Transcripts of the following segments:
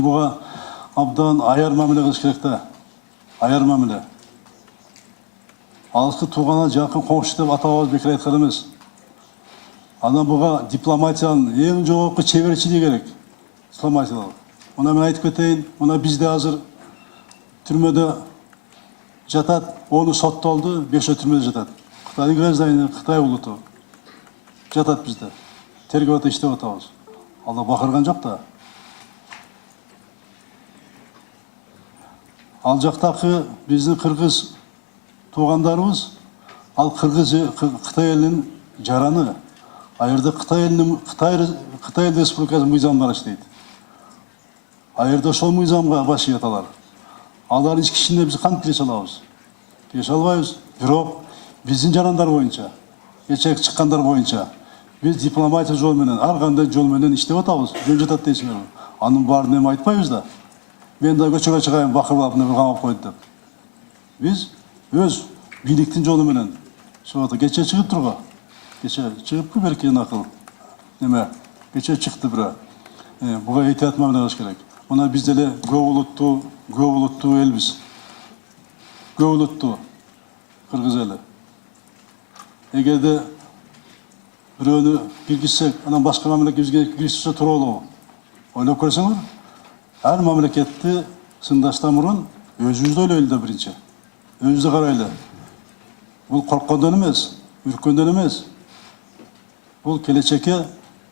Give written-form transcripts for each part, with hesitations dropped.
Буга абдан аяр мамиле кылыш керек да. Аяр мамиле. Алыскы туугана жакын коңшу деп атабыз бекер айткан эмес. Анан буга дипломатиянын эң жогорку чеберчилиги керек. Дипломатиялык. Мына мен айтып кетейин, мына бизде азыр түрмөдө жатат, оны соттолду, 5 түрмөдө жатат. Кытайдын гражданины, Кытай улуту жатат бизде. Тергөө иштеп атабыз. Алла бакырган жок да. Ал жактагы биздин кыргыз туугандарыбыз, ал Кытай элинин жараны. Айырда Кытай Республикасынын мыйзамдары иштейт. Айырда ошол мыйзамга баш ийет алар. Алардын ички ишине биз кантип кире алабыз? Кире албайбыз. Бирок биздин жарандар боюнча, кечээки чыккандар боюнча биз дипломатия жол менен, ар кандай жол менен иштеп атабыз. Жөн жатат дейсиңерби? Анын баарын эми айтпайбыз да. Мен да көчөгө чыгайын, бакырлап мына камап койду деп. Биз өз бийликтин жолу менен чыгып, кечээ чыгып турга. Кечээ чыгыппы беркен акыл. Неме? Кечээ чыкты бирөө. Буга этият мамиле кылыш керек. Мына биз деле көп улуттуу элбиз. Көп улуттуу кыргыз эли. Эгерде бирөөнү киргизсек, анан башка мамлекетке бизге киргизсе тууралуу. Ойлоп көрсөңөр, ар мамлекетти сындаштан мурун өзүбүздү ойлойлу да биринчи. Өзүбүздү карайлы. Бул корккондон эмес, үрккөндөн эмес. Бул келечекке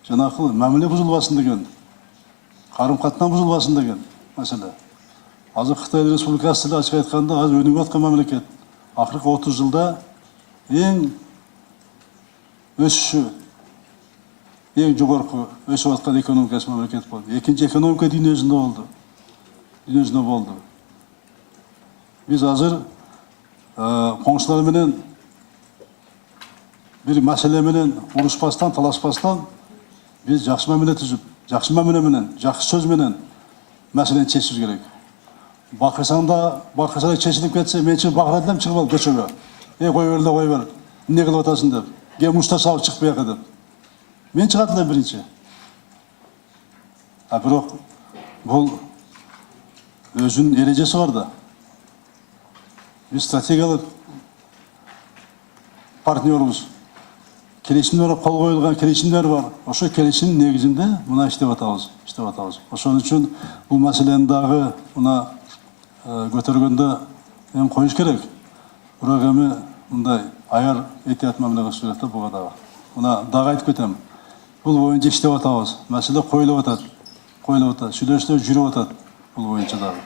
жанакы мамиле бузулбасын деген, карым-катынан бузулбасын деген маселе. Азыр Кытай Республикасы деле ачык айтканда азыр өнүгүп аткан мамлекет. Акыркы 30 жылда эң өсүшү, эң жогорку өсүп аткан экономикасы мамлекет болду. Экинчи экономика дүйнө жүзүндө болду. Биз азыр коңшулар менен bir маселе менен урушпастан, талашпастан биз жакшы мамиле түзүп, жакшы мамиле менен, жакшы сөз менен маселени чечишибиз керек. Бакырсаңда чечилип кетсе, мен чыгып бакырат элем, чыгып алып көчөгө. Кой бер да кой бер. Эмне кылып атасың деп. Мушта салып чыгып бияка деп. Мен чыгат элем биринчи. Бирок бул өзүнүн эрежеси бар да. Биз стратегиялык партнербуз. Келишимдер кол коюлган келишимдер бар. Ошо келишимдин негизинде мына иштеп атабыз. Ошон үчүн бул маселени дагы мына көтөргөндө эми коюш керек. Бирок эми мындай аяр этият мамиле кылыш керек да буга дагы. Мына дагы айтып кетем. Бул боюнча иштеп атабыз. Маселе коюлуп атат. Сүйлөшүүлөр жүрүп атат бул боюнча дагы.